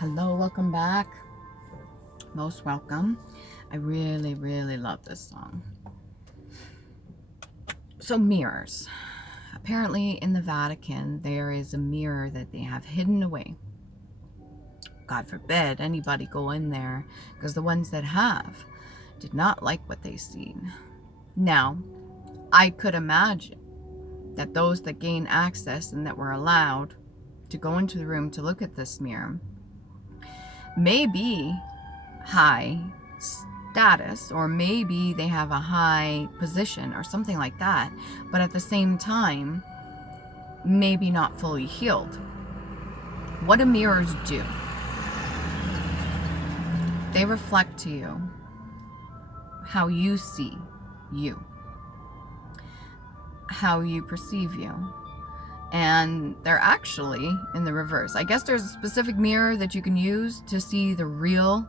Hello, welcome back. Most welcome. I really, really love this song. So mirrors. Apparently in the Vatican, there is a mirror that they have hidden away. God forbid anybody go in there, because the ones that have did not like what they seen. Now, I could imagine that those that gain access and that were allowed to go into the room to look at this mirror may be high status, or maybe they have a high position or something like that, but at the same time maybe not fully healed. What do mirrors do? They reflect to you how you see you, how you perceive you. And they're actually in the reverse. I guess there's a specific mirror that you can use to see the real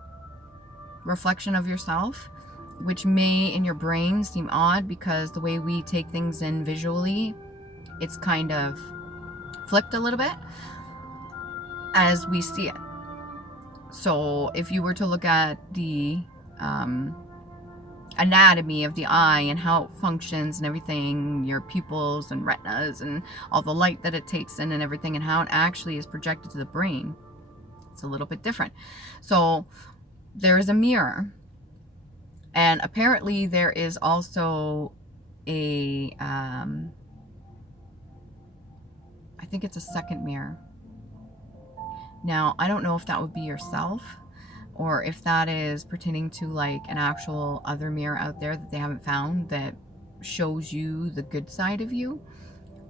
reflection of yourself, which may in your brain seem odd because the way we take things in visually, it's kind of flipped a little bit as we see it. So if you were to look at the anatomy of the eye and how it functions and everything, your pupils and retinas and all the light that it takes in and everything, and how it actually is projected to the brain, it's a little bit different. So there is a mirror, and apparently there is also a I think it's a second mirror. Now I don't know if that would be yourself, or if that is pertaining to like an actual other mirror out there that they haven't found that shows you the good side of you,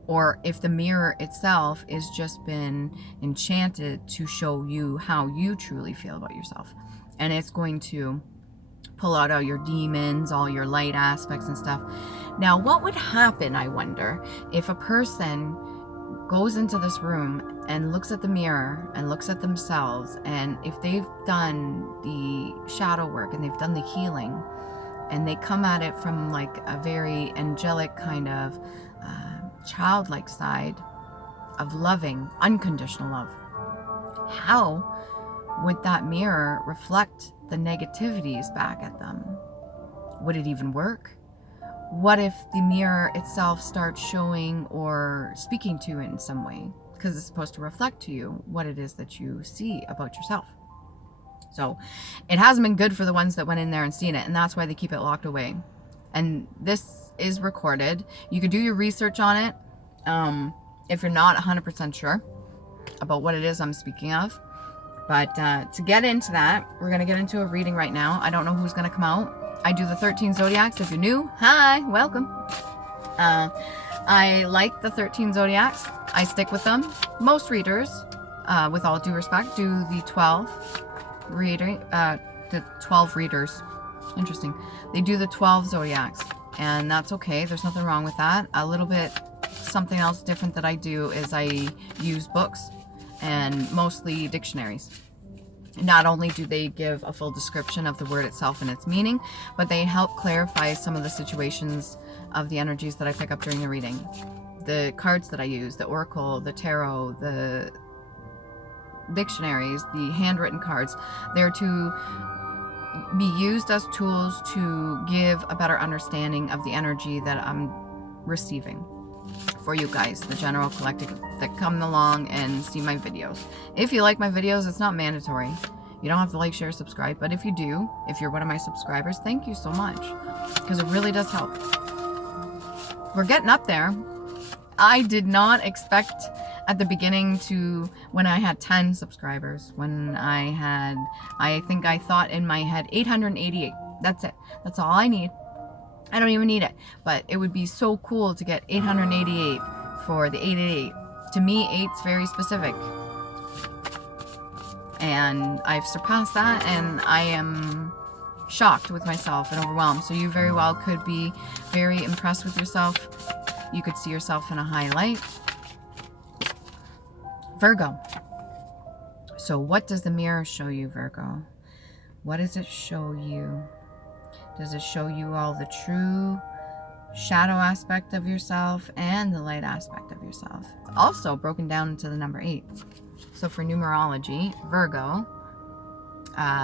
or if the mirror itself is just been enchanted to show you how you truly feel about yourself. And it's going to pull out all your demons, all your light aspects and stuff. Now, what would happen, I wonder, if a person goes into this room and looks at the mirror and looks at themselves, and if they've done the shadow work and they've done the healing, and they come at it from like a very angelic kind of childlike side of loving, unconditional love, how would that mirror reflect the negativities back at them? Would it even work? What if the mirror itself starts showing or speaking to you in some way? Because it's supposed to reflect to you what it is that you see about yourself. So it hasn't been good for the ones that went in there and seen it, and that's why they keep it locked away. And this is recorded. You can do your research on it if you're not 100% sure about what it is I'm speaking of. But to get into that, we're going to get into a reading right now. I don't know who's going to come out. I do the 13 zodiacs. If you're new, hi, welcome. I like the 13 zodiacs. I stick with them. Most readers, with all due respect, do the 12 readers. Interesting. They do the 12 zodiacs, and that's okay. There's nothing wrong with that. A little bit something else different that I do is I use books and mostly dictionaries. Not only do they give a full description of the word itself and its meaning, but they help clarify some of the situations of the energies that I pick up during the reading. The cards that I use, the oracle, the tarot, the dictionaries, the handwritten cards, they're to be used as tools to give a better understanding of the energy that I'm receiving for you guys, the general collective that come along and see my videos. If you like my videos, it's not mandatory. You don't have to like, share, subscribe, but if you do, if you're one of my subscribers, thank you so much, because it really does help. We're getting up there. I did not expect at the beginning to, when I had 10 subscribers, when I think I thought in my head 888. That's it. That's all I need. I don't even need it, but it would be so cool to get 888 for the 888. To me, 8's very specific, and I've surpassed that, and I am shocked with myself and overwhelmed. So you very well could be very impressed with yourself. You could see yourself in a high light. Virgo. So what does the mirror show you, Virgo? What does it show you? Does it show you all the true shadow aspect of yourself and the light aspect of yourself? Also broken down into the number 8. So for numerology, Virgo,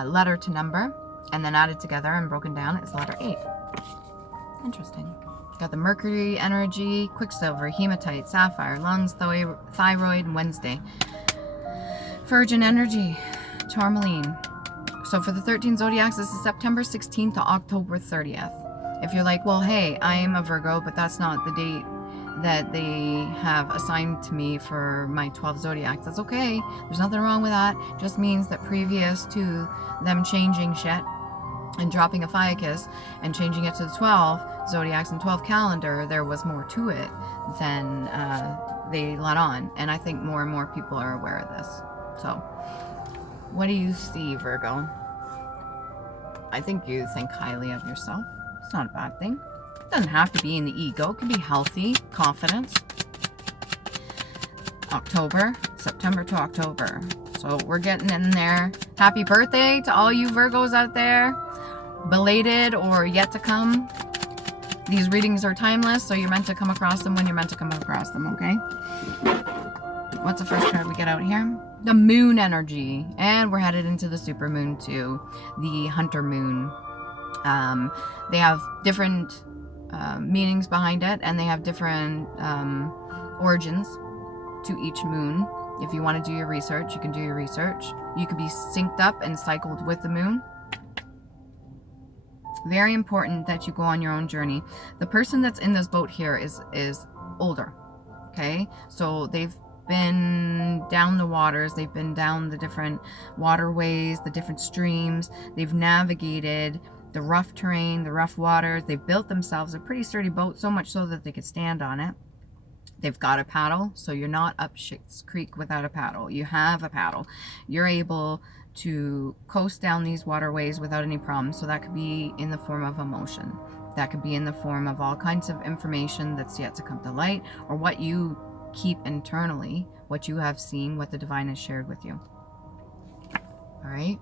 letter to number, and then added together and broken down is letter 8. Interesting. Got the Mercury energy, Quicksilver, Hematite, Sapphire, Lungs, Thyroid, and Wednesday. Virgin energy, Tourmaline. So for the 13 zodiacs, this is September 16th to October 30th. If you're like, well, hey, I am a Virgo, but that's not the date that they have assigned to me for my 12 zodiacs, that's okay. There's nothing wrong with that. Just means that previous to them changing shit and dropping a fiacus and changing it to the 12 zodiacs and 12 calendar, there was more to it than they let on. And I think more and more people are aware of this. So, what do you see, Virgo? I think you think highly of yourself. It's not a bad thing. It doesn't have to be in the ego. It can be healthy, confidence. September to October. So we're getting in there. Happy birthday to all you Virgos out there. Belated or yet to come. These readings are timeless, so you're meant to come across them when you're meant to come across them, okay? What's the first card we get out here? The moon energy. And we're headed into the super moon too. The hunter moon. They have different meanings behind it, and they have different origins to each moon. If you want to do your research, you can do your research. You could be synced up and cycled with the moon. Very important that you go on your own journey. The person that's in this boat here is older, okay? So they've been down the waters, they've been down the different waterways, the different streams, they've navigated the rough terrain, the rough waters, they've built themselves a pretty sturdy boat, so much so that they could stand on it. They've got a paddle, so you're not up Schitt's Creek without a paddle. You have a paddle. You're able to coast down these waterways without any problems. So that could be in the form of emotion. That could be in the form of all kinds of information that's yet to come to light, or what you keep internally, what you have seen, what the divine has shared with you. All right.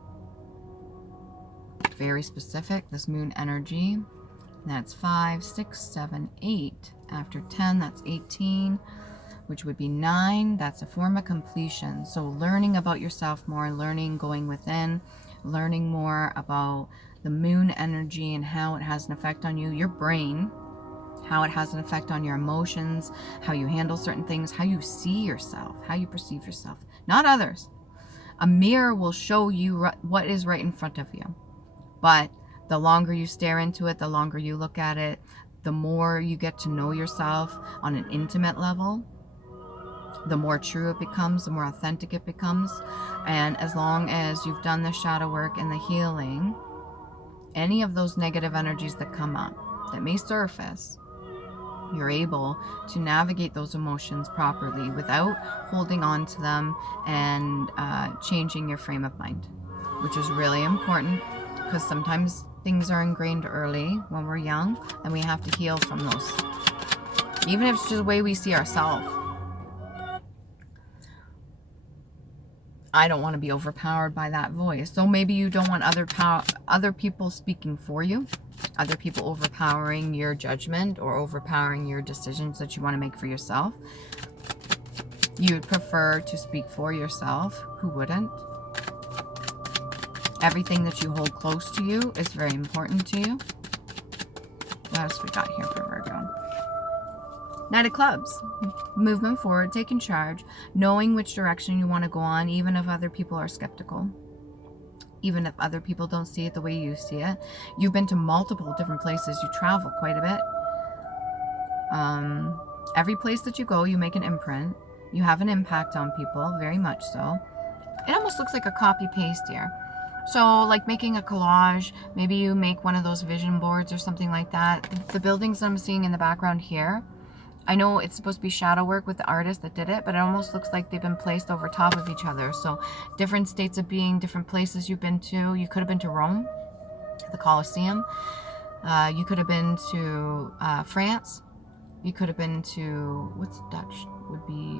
Very specific, this moon energy. That's 5, 6, 7, 8. After 10, that's 18, which would be 9. That's a form of completion. So learning about yourself more, learning, going within, learning more about the moon energy and how it has an effect on you, your brain, how it has an effect on your emotions, how you handle certain things, how you see yourself, how you perceive yourself, not others. A mirror will show you what is right in front of you. But the longer you stare into it, the longer you look at it, the more you get to know yourself on an intimate level, the more true it becomes, the more authentic it becomes. And as long as you've done the shadow work and the healing, any of those negative energies that come up, that may surface, you're able to navigate those emotions properly without holding on to them and changing your frame of mind, which is really important. Because sometimes things are ingrained early when we're young, and we have to heal from those. Even if it's just the way we see ourselves. I don't want to be overpowered by that voice. So maybe you don't want other people speaking for you, other people overpowering your judgment or overpowering your decisions that you want to make for yourself. You would prefer to speak for yourself. Who wouldn't? Everything that you hold close to you is very important to you. What else we got here for Virgo? Knight of Clubs. Movement forward, taking charge, knowing which direction you want to go on, even if other people are skeptical. Even if other people don't see it the way you see it. You've been to multiple different places. You travel quite a bit. Every place that you go, you make an imprint. You have an impact on people, very much so. It almost looks like a copy-paste here. So like making a collage, maybe you make one of those vision boards or something like that. The buildings that I'm seeing in the background here, I know it's supposed to be shadow work with the artist that did it, but it almost looks like they've been placed over top of each other. So different states of being, different places you've been to. You could have been to Rome, the Colosseum. You could have been to France. You could have been to, what's Dutch? Would be,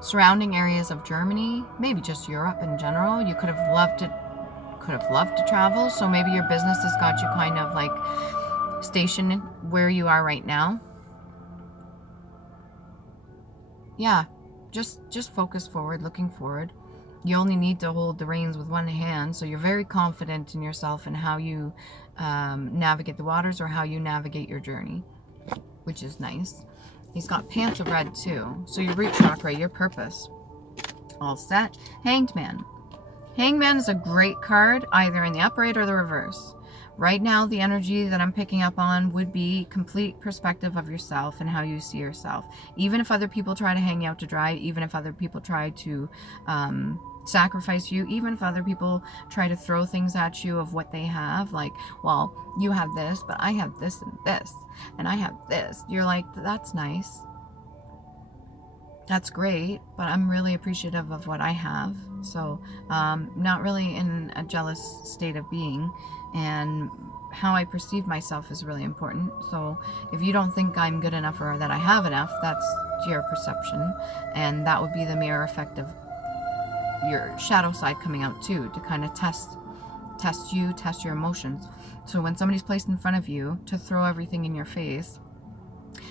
surrounding areas of Germany, maybe just Europe in general. You could have loved to travel. So maybe your business has got you kind of like stationed where you are right now. Yeah, just focus forward, looking forward. You only need to hold the reins with one hand, so you're very confident in yourself and how you navigate the waters or how you navigate your journey, which is nice. He's got pants of red too, so your root chakra, your purpose. All set. Hanged Man. Hanged Man is a great card, either in the upright or the reverse. Right now, the energy that I'm picking up on would be complete perspective of yourself and how you see yourself. Even if other people try to hang you out to dry, even if other people try to sacrifice you, even if other people try to throw things at you of what they have, like, well, you have this, but I have this and this, and I have this. You're like, that's nice. That's great, but I'm really appreciative of what I have. So, not really in a jealous state of being, and how I perceive myself is really important. So, if you don't think I'm good enough or that I have enough, that's your perception, and that would be the mirror effect of your shadow side coming out too, to kind of test you, test your emotions. So, when somebody's placed in front of you to throw everything in your face,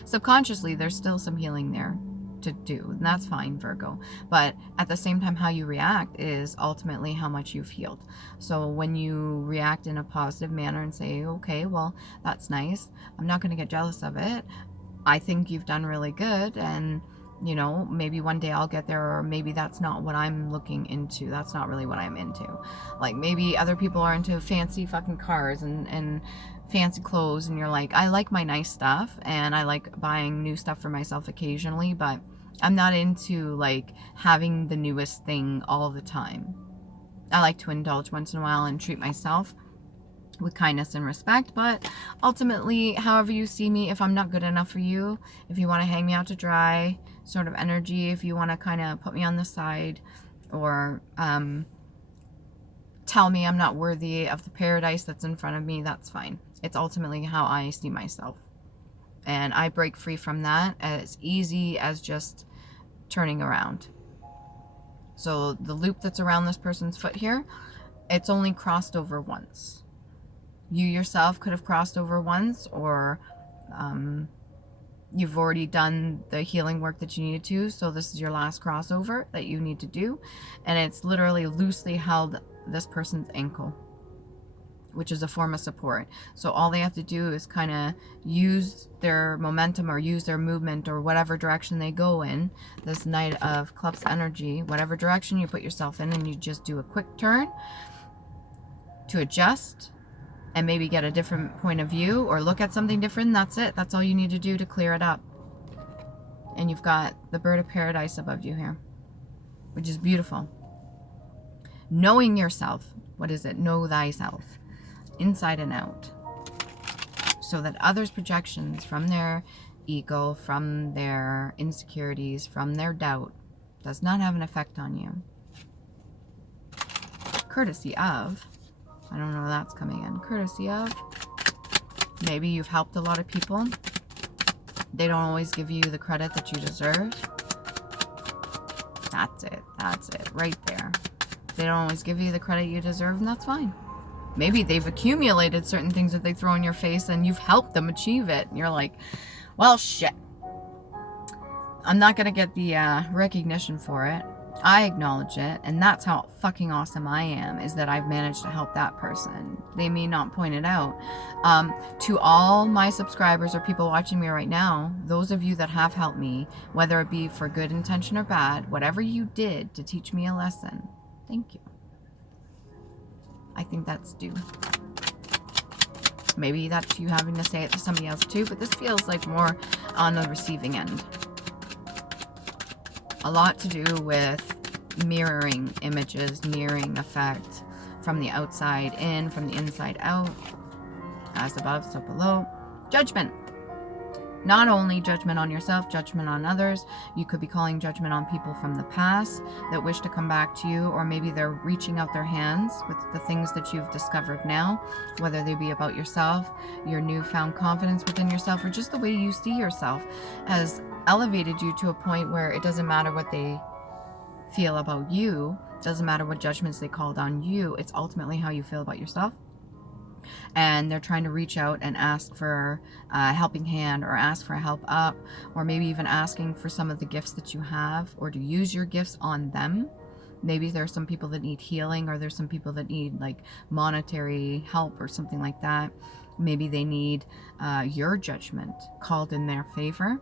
subconsciously, there's still some healing there to do, and that's fine, Virgo, but at the same time, how you react is ultimately how much you've healed. So when you react in a positive manner and say, okay, well, that's nice, I'm not going to get jealous of it, I think you've done really good, and you know, maybe one day I'll get there, or maybe that's not what I'm looking into, that's not really what I'm into. Like, maybe other people are into fancy fucking cars and fancy clothes, and you're like, I like my nice stuff, and I like buying new stuff for myself occasionally, but I'm not into like having the newest thing all the time. I like to indulge once in a while and treat myself with kindness and respect, but ultimately, however you see me, if I'm not good enough for you, if you want to hang me out to dry sort of energy, if you want to kind of put me on the side, or tell me I'm not worthy of the paradise that's in front of me, that's fine. It's ultimately how I see myself, and I break free from that as easy as just turning around. So the loop that's around this person's foot here, it's only crossed over once. You yourself could have crossed over once, or you've already done the healing work that you needed to, so this is your last crossover that you need to do, and it's literally loosely held this person's ankle, which is a form of support. So all they have to do is kind of use their momentum or use their movement or whatever direction they go in, this Knight of Clubs energy, whatever direction you put yourself in, and you just do a quick turn to adjust and maybe get a different point of view or look at something different. That's it. That's all you need to do to clear it up. And you've got the bird of paradise above you here, which is beautiful. Knowing yourself. What is it? Know thyself. Inside and out, so that others' projections from their ego, from their insecurities, from their doubt does not have an effect on you. Courtesy of, I don't know where that's coming in, courtesy of, maybe you've helped a lot of people. They don't always give you the credit that you deserve. That's it, right there. They don't always give you the credit you deserve, and that's fine. Maybe they've accumulated certain things that they throw in your face and you've helped them achieve it. And you're like, well, shit. I'm not going to get the recognition for it. I acknowledge it. And that's how fucking awesome I am, is that I've managed to help that person. They may not point it out. To all my subscribers or people watching me right now, those of you that have helped me, whether it be for good intention or bad, whatever you did to teach me a lesson, thank you. I think that's due. Maybe that's you having to say it to somebody else too, but this feels like more on the receiving end. A lot to do with mirroring images, mirroring effect from the outside in, from the inside out. As above, so below. Judgment. Not only judgment on yourself, judgment on others. You could be calling judgment on people from the past that wish to come back to you, or maybe they're reaching out their hands with the things that you've discovered now, whether they be about yourself, your newfound confidence within yourself, or just the way you see yourself has elevated you to a point where it doesn't matter what they feel about you, doesn't matter what judgments they called on you, it's ultimately how you feel about yourself. and they're trying to reach out and ask for a helping hand, or ask for help up, or maybe even asking for some of the gifts that you have, or to use your gifts on them. Maybe there's some people that need healing, or there's some people that need like monetary help or something like that. Maybe they need your judgment called in their favor.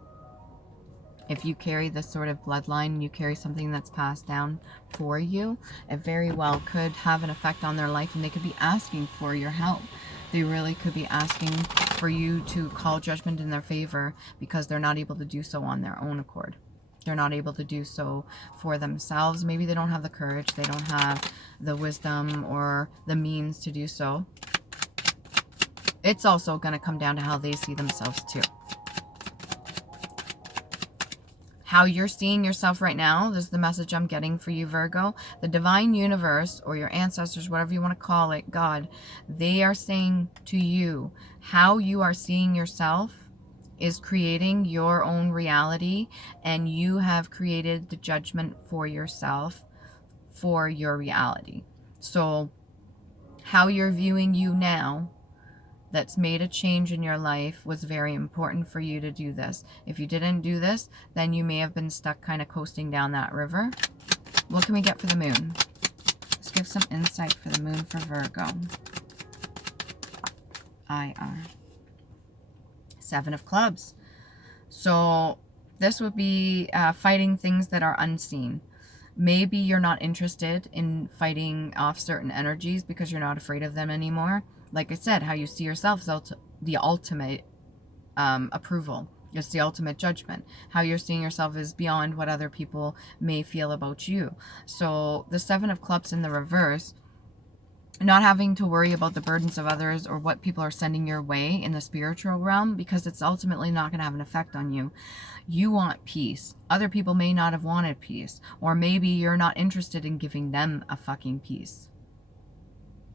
If you carry this sort of bloodline and you carry something that's passed down for you, it very well could have an effect on their life, and they could be asking for your help. They really could be asking for you to call judgment in their favor because they're not able to do so on their own accord. They're not able to do so for themselves. Maybe they don't have the courage, they don't have the wisdom or the means to do so. It's also going to come down to how they see themselves too. How you're seeing yourself right now, this is the message I'm getting for you, Virgo. The divine universe, or your ancestors, whatever you want to call it, God, they are saying to you, how you are seeing yourself is creating your own reality, and you have created the judgment for yourself for your reality. So how you're viewing you now, that's made a change in your life, was very important for you to do this. If you didn't do this, then you may have been stuck kind of coasting down that river. What can we get for the moon? Let's give some insight for the moon for Virgo. IR. 7 of Clubs. So this would be fighting things that are unseen. Maybe you're not interested in fighting off certain energies because you're not afraid of them anymore. Like I said, how you see yourself is the ultimate approval. It's the ultimate judgment. How you're seeing yourself is beyond what other people may feel about you. So the 7 of Clubs in the reverse, not having to worry about the burdens of others or what people are sending your way in the spiritual realm, because it's ultimately not going to have an effect on you. You want peace. Other people may not have wanted peace, or maybe you're not interested in giving them a fucking peace.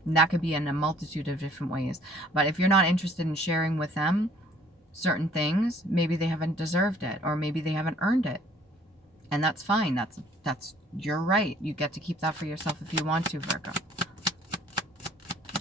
And that could be in a multitude of different ways. But if you're not interested in sharing with them certain things, maybe they haven't deserved it, or maybe they haven't earned it. And that's fine. That's your right. You get to keep that for yourself if you want to, Virgo.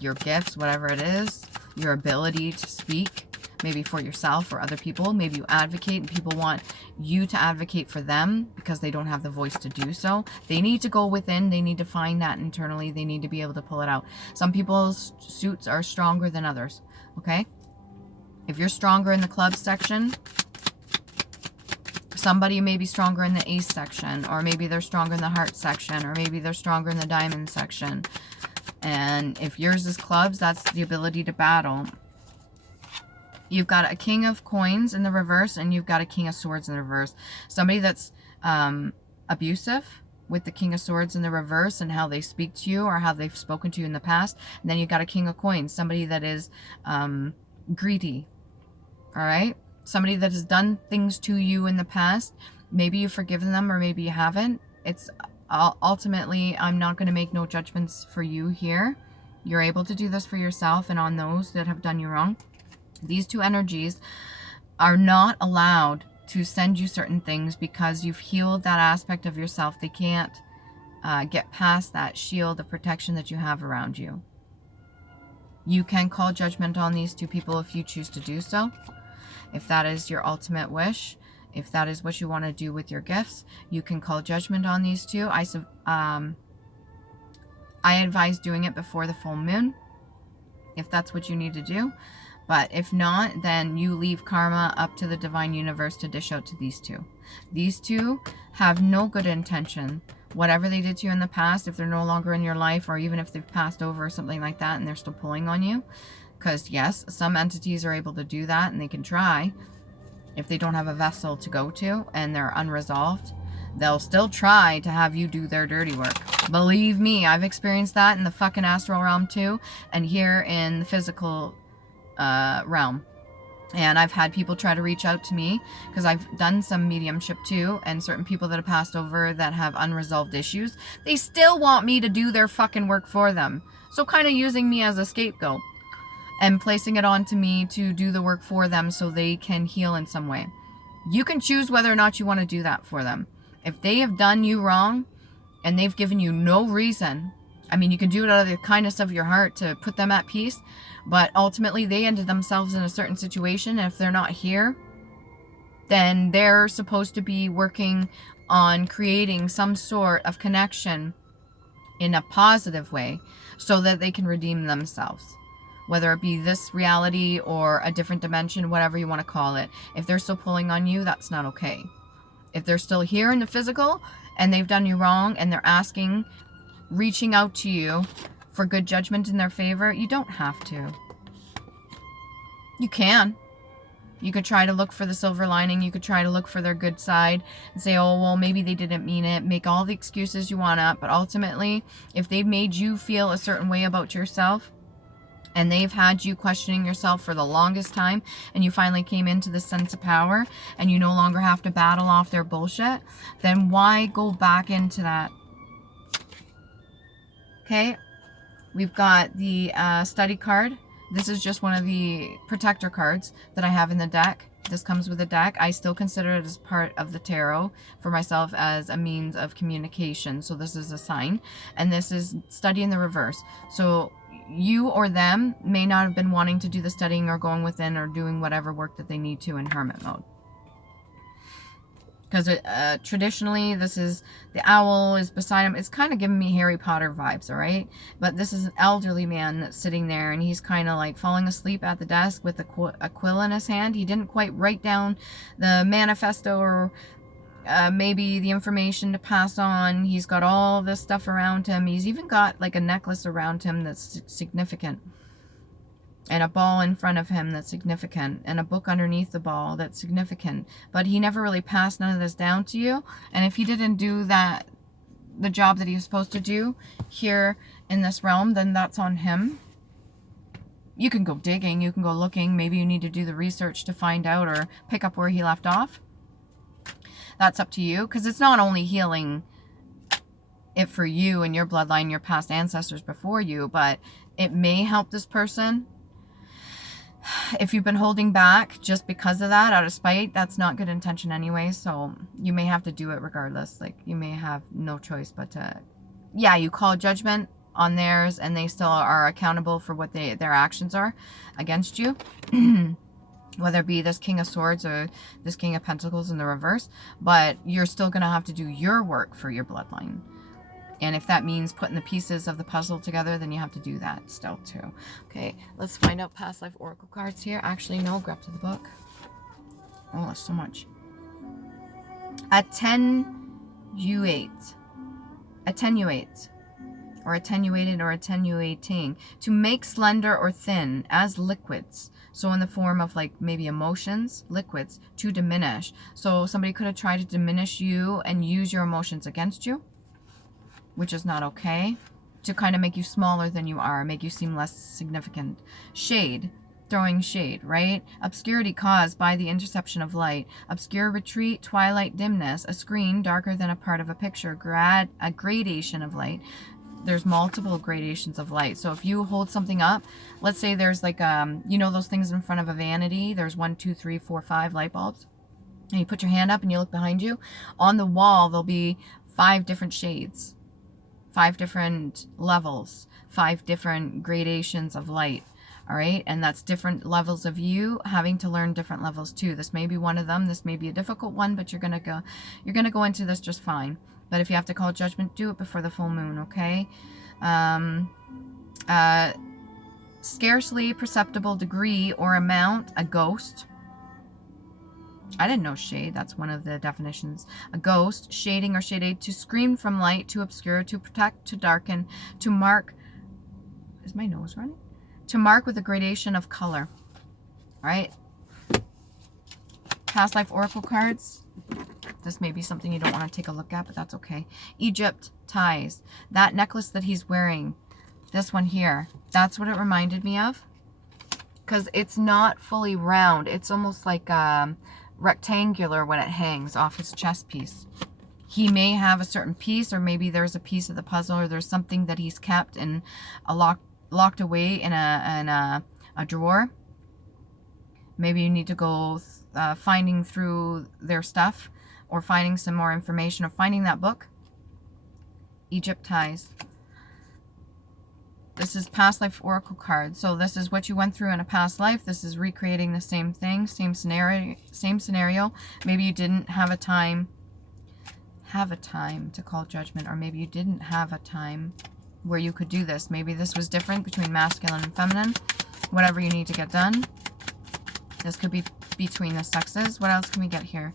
Your gifts, whatever it is, your ability to speak, maybe for yourself or other people. Maybe you advocate and people want you to advocate for them because they don't have the voice to do so. They need to go within. They need to find that internally. They need to be able to pull it out. Some people's suits are stronger than others, okay? If you're stronger in the club section, somebody may be stronger in the ace section, or maybe they're stronger in the heart section, or maybe they're stronger in the diamond section. And if yours is clubs, that's the ability to battle. You've got a King of Coins in the reverse, and you've got a King of Swords in the reverse. Somebody that's abusive with the King of Swords in the reverse, and how they speak to you or how they've spoken to you in the past. And then you've got a King of Coins, somebody that is greedy. All right? Somebody that has done things to you in the past. Maybe you've forgiven them, or maybe you haven't. It's ultimately, I'm not going to make no judgments for you here. You're able to do this for yourself and on those that have done you wrong. These two energies are not allowed to send you certain things because you've healed that aspect of yourself. They can't get past that shield of protection that you have around you. You can call judgment on these two people if you choose to do so. If that is your ultimate wish, if that is what you want to do with your gifts, you can call judgment on these two. I advise doing it before the full moon, if that's what you need to do. But if not, then you leave karma up to the divine universe to dish out to these two. These two have no good intention. Whatever they did to you in the past, if they're no longer in your life, or even if they've passed over or something like that and they're still pulling on you, because yes, some entities are able to do that and they can try. If they don't have a vessel to go to and they're unresolved, they'll still try to have you do their dirty work. Believe me, I've experienced that in the fucking astral realm too, and here in the physical realm. And I've had people try to reach out to me because I've done some mediumship too, and certain people that have passed over that have unresolved issues, they still want me to do their fucking work for them. So kind of using me as a scapegoat and placing it on to me to do the work for them so they can heal in some way. You can choose whether or not you want to do that for them. If they have done you wrong and they've given you no reason I mean, you can do it out of the kindness of your heart to put them at peace, but ultimately they ended themselves in a certain situation, and if they're not here, then they're supposed to be working on creating some sort of connection in a positive way so that they can redeem themselves. Whether it be this reality or a different dimension, whatever you want to call it. If they're still pulling on you, that's not okay. If they're still here in the physical and they've done you wrong and they're asking, reaching out to you for good judgment in their favor, you don't have to. You can. You could try to look for the silver lining. You could try to look for their good side and say, oh, well, maybe they didn't mean it. Make all the excuses you want up. But ultimately, if they've made you feel a certain way about yourself, and they've had you questioning yourself for the longest time, and you finally came into this sense of power, and you no longer have to battle off their bullshit, then why go back into that? Okay, we've got the study card. This is just one of the protector cards that I have in the deck. This comes with a deck. I still consider it as part of the tarot for myself as a means of communication. So this is a sign. And this is study in the reverse. So you or them may not have been wanting to do the studying or going within or doing whatever work that they need to in hermit mode. Because traditionally, this is the owl is beside him. It's kind of giving me Harry Potter vibes, all right? But this is an elderly man that's sitting there, and he's kind of like falling asleep at the desk with a quill in his hand. He didn't quite write down the manifesto or maybe the information to pass on. He's got all this stuff around him. He's even got like a necklace around him that's significant. And a ball in front of him that's significant, and a book underneath the ball that's significant. But he never really passed none of this down to you. And if he didn't do that, the job that he was supposed to do here in this realm, then that's on him. You can go digging, you can go looking. Maybe you need to do the research to find out or pick up where he left off. That's up to you, because it's not only healing it for you and your bloodline, your past ancestors before you, but it may help this person. If you've been holding back just because of that, out of spite, that's not good intention anyway. So you may have to do it regardless. Like, you may have no choice but to, yeah, you call judgment on theirs, and they still are accountable for what their actions are against you. Whether it be this King of Swords or this King of Pentacles in the reverse. But you're still going to have to do your work for your bloodline. And if that means putting the pieces of the puzzle together, then you have to do that still too. Okay, let's find out past life oracle cards here. Actually, no, grab to the book. Oh, there's so much. Attenuate. Attenuate. Or attenuated or attenuating. To make slender or thin as liquids. So in the form of like maybe emotions, liquids, to diminish. So somebody could have tried to diminish you and use your emotions against you, which is not okay, to kind of make you smaller than you are, make you seem less significant. Shade, throwing shade, right? Obscurity caused by the interception of light. Obscure retreat, twilight, dimness, a screen darker than a part of a picture, a gradation of light. There's multiple gradations of light. So if you hold something up, let's say there's like, you know those things in front of a vanity, there's 1, 2, 3, 4, 5 light bulbs. And you put your hand up and you look behind you. On the wall, there'll be 5 different shades. 5 different levels, 5 different gradations of light, all right? And that's different levels of you having to learn different levels too. This may be one of them. This may be a difficult one, but you're gonna go into this just fine. But if you have to call judgment, do it before the full moon, okay? Scarcely perceptible degree or amount, a ghost. I didn't know shade. That's one of the definitions. A ghost, shading or shaded, to screen from light, to obscure, to protect, to darken, to mark. Is my nose running? To mark with a gradation of color. All right. Past life oracle cards. This may be something you don't want to take a look at, but that's okay. Egypt ties. That necklace that he's wearing, this one here, that's what it reminded me of. Because it's not fully round. It's almost like rectangular when it hangs off his chest piece. He may have a certain piece, or maybe there's a piece of the puzzle, or there's something that he's kept in a locked away in a drawer. Maybe you need to go finding through their stuff, or finding some more information, or finding that book. Egypt ties. This is past life oracle card. So this is what you went through in a past life. This is recreating the same thing, same scenario. Maybe you didn't have a time to call judgment, or maybe you didn't have a time where you could do this. Maybe this was different between masculine and feminine. Whatever you need to get done. This could be between the sexes. What else can we get here?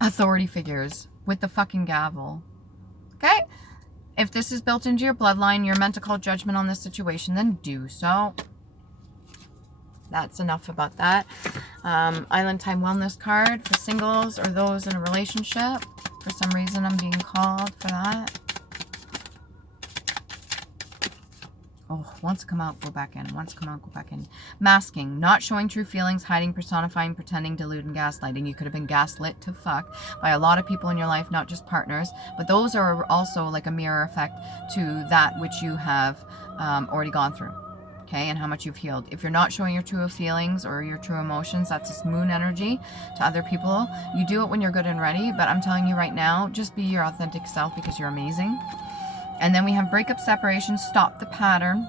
Authority figures with the fucking gavel. Okay? If this is built into your bloodline, you're meant to call judgment on this situation, then do so. That's enough about that. Island Time Wellness card for singles or those in a relationship. For some reason, I'm being called for that. Oh, wants to come out, go back in. Wants to come out, go back in. Masking. Not showing true feelings, hiding, personifying, pretending, deluding, gaslighting. You could have been gaslit to fuck by a lot of people in your life, not just partners. But those are also like a mirror effect to that which you have already gone through. Okay, and how much you've healed. If you're not showing your true feelings or your true emotions, that's this moon energy to other people. You do it when you're good and ready, but I'm telling you right now, just be your authentic self because you're amazing. And then we have breakup, separation, stop the pattern.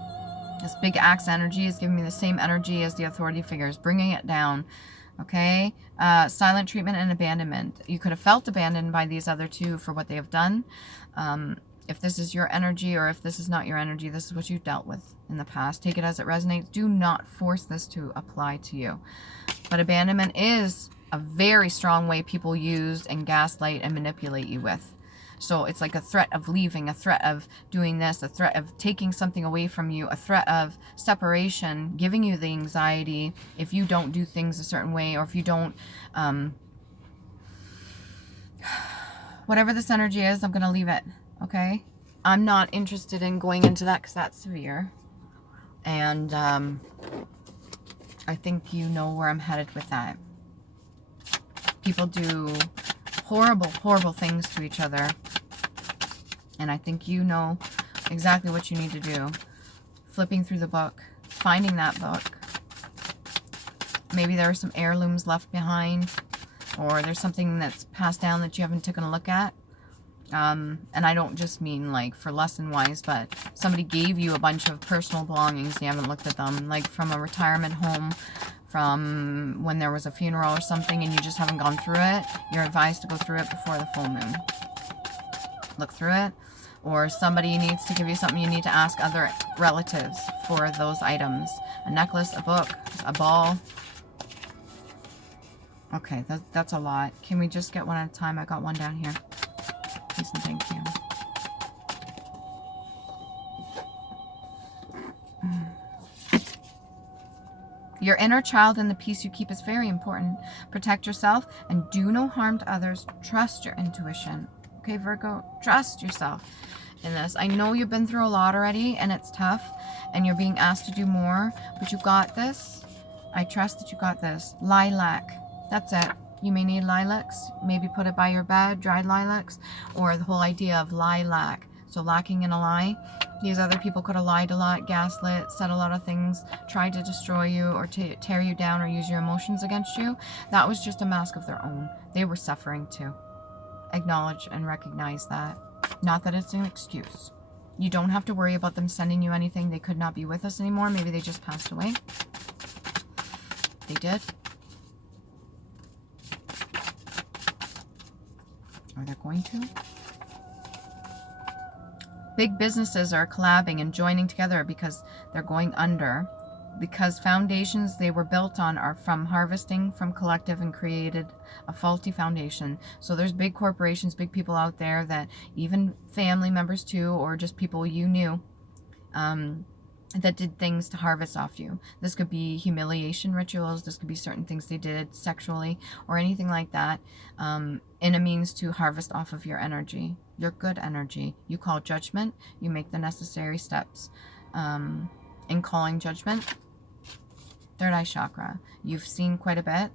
This big axe energy is giving me the same energy as the authority figures, bringing it down. Okay, silent treatment and abandonment. You could have felt abandoned by these other two for what they have done. If this is your energy or if this is not your energy, this is what you dealt with in the past. Take it as it resonates. Do not force this to apply to you. But abandonment is a very strong way people use and gaslight and manipulate you with. So it's like a threat of leaving, a threat of doing this, a threat of taking something away from you, a threat of separation, giving you the anxiety if you don't do things a certain way, or if you don't, whatever this energy is, I'm going to leave it. Okay, I'm not interested in going into that because that's severe. And I think you know where I'm headed with that. People do horrible, horrible things to each other. And I think you know exactly what you need to do. Flipping through the book, finding that book. Maybe there are some heirlooms left behind, or there's something that's passed down that you haven't taken a look at. And I don't just mean like for lesson wise, but somebody gave you a bunch of personal belongings and you haven't looked at them, like from a retirement home, from when there was a funeral or something and you just haven't gone through it. You're advised to go through it before the full moon. Look through it. Or somebody needs to give you something, you need to ask other relatives for those items. A necklace, a book, a ball. Okay, that's a lot. Can we just get one at a time? I got one down here. Please and thank you. Your inner child and the peace you keep is very important. Protect yourself and do no harm to others. Trust your intuition. Okay, Virgo, trust yourself in this. I know you've been through a lot already and it's tough and you're being asked to do more, but you got this. I trust that you got this. Lilac. That's it. You may need lilacs. Maybe put it by your bed, dried lilacs, or the whole idea of lilac. So lacking in a lie. These other people could have lied a lot, gaslit, said a lot of things, tried to destroy you or tear you down or use your emotions against you. That was just a mask of their own. They were suffering too. Acknowledge and recognize that. Not that it's an excuse. You don't have to worry about them sending you anything. They could not be with us anymore. Maybe they just passed away. They did. Or they're going to. Big businesses are collabing and joining together because they're going under. Because foundations they were built on are from harvesting from collective and created a faulty foundation. So there's big corporations, big people out there that even family members too, or just people you knew, that did things to harvest off you. This could be humiliation rituals. This could be certain things they did sexually or anything like that, in a means to harvest off of your energy, your good energy. You call judgment. You make the necessary steps in calling judgment. Third eye chakra. You've seen quite a bit.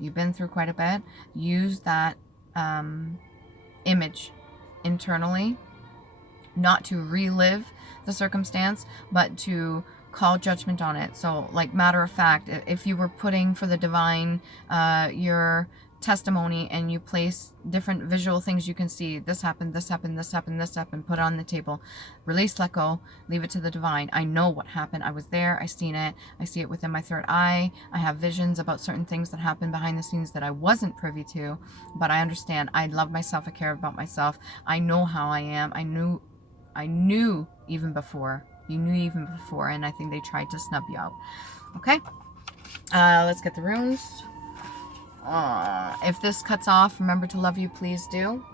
You've been through quite a bit. Use that image internally, not to relive the circumstance, but to call judgment on it. So like matter of fact, if you were putting for the divine your testimony and you place different visual things you can see. This happened, this happened, this happened, this happened. Put it on the table. Release, let go, leave it to the divine. I know what happened. I was there. I seen it. I see it within my third eye. I have visions about certain things that happened behind the scenes that I wasn't privy to, but I understand. I love myself. I care about myself. I know how I am. I knew even before. You knew even before, and I think they tried to snub you out. Okay? Let's get the runes. If this cuts off, remember to love you, please do.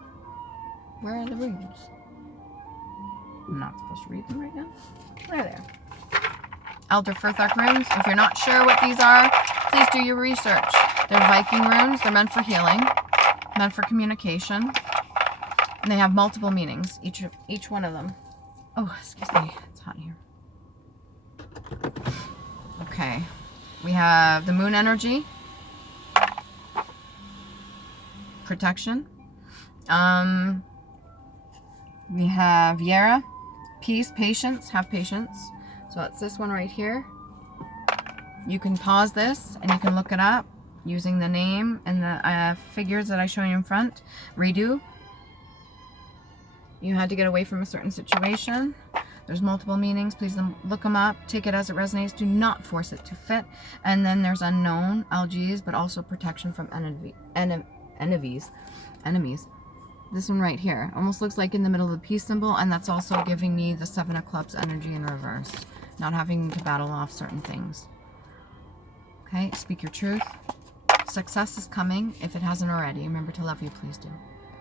Where are the runes? I'm not supposed to read them right now. Right there. Elder Firth runes. If you're not sure what these are, please do your research. They're Viking runes. They're meant for healing, meant for communication. And they have multiple meanings, each one of them. Oh, excuse me. It's hot here. Okay. We have the moon energy. Protection. We have Yera, peace, patience, have patience. So it's this one right here. You can pause this and you can look it up using the name and the figures that I show you in front. Redo. You had to get away from a certain situation. There's multiple meanings. Please look them up. Take it as it resonates. Do not force it to fit. And then there's unknown, algaes, but also protection from enemies. This one right here almost looks like in the middle of the peace symbol, and that's also giving me the 7 of clubs energy in reverse, not having to battle off certain things. Okay, speak your truth. Success is coming if it hasn't already. Remember to love you, please do.